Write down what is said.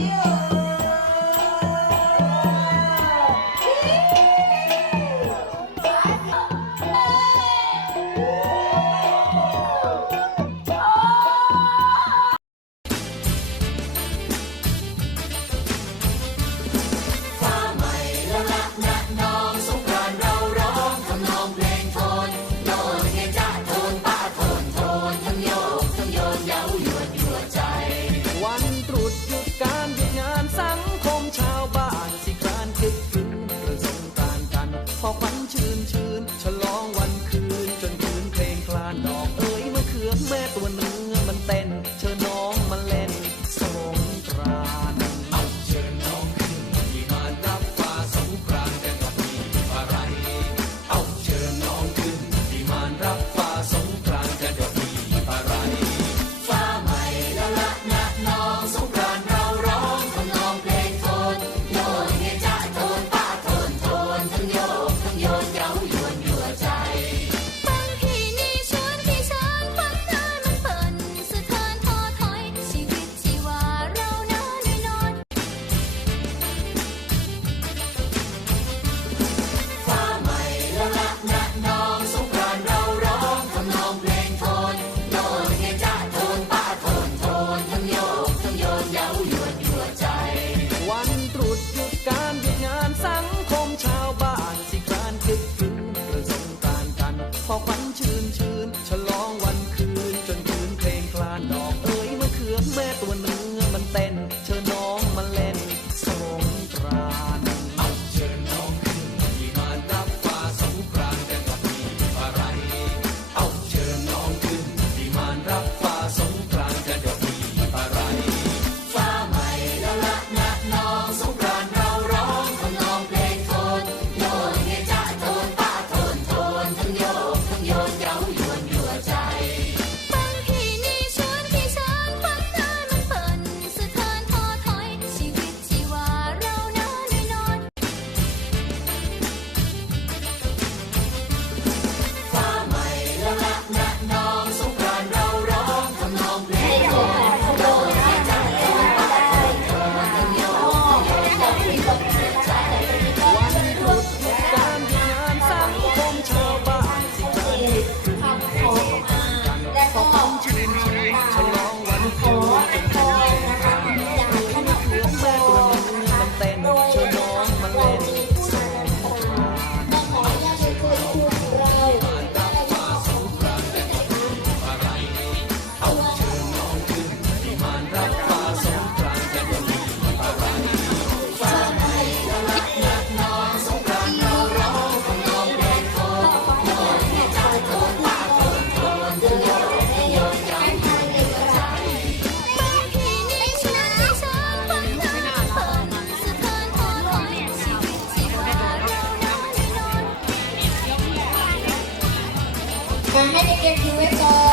you. No. Go ahead and give you a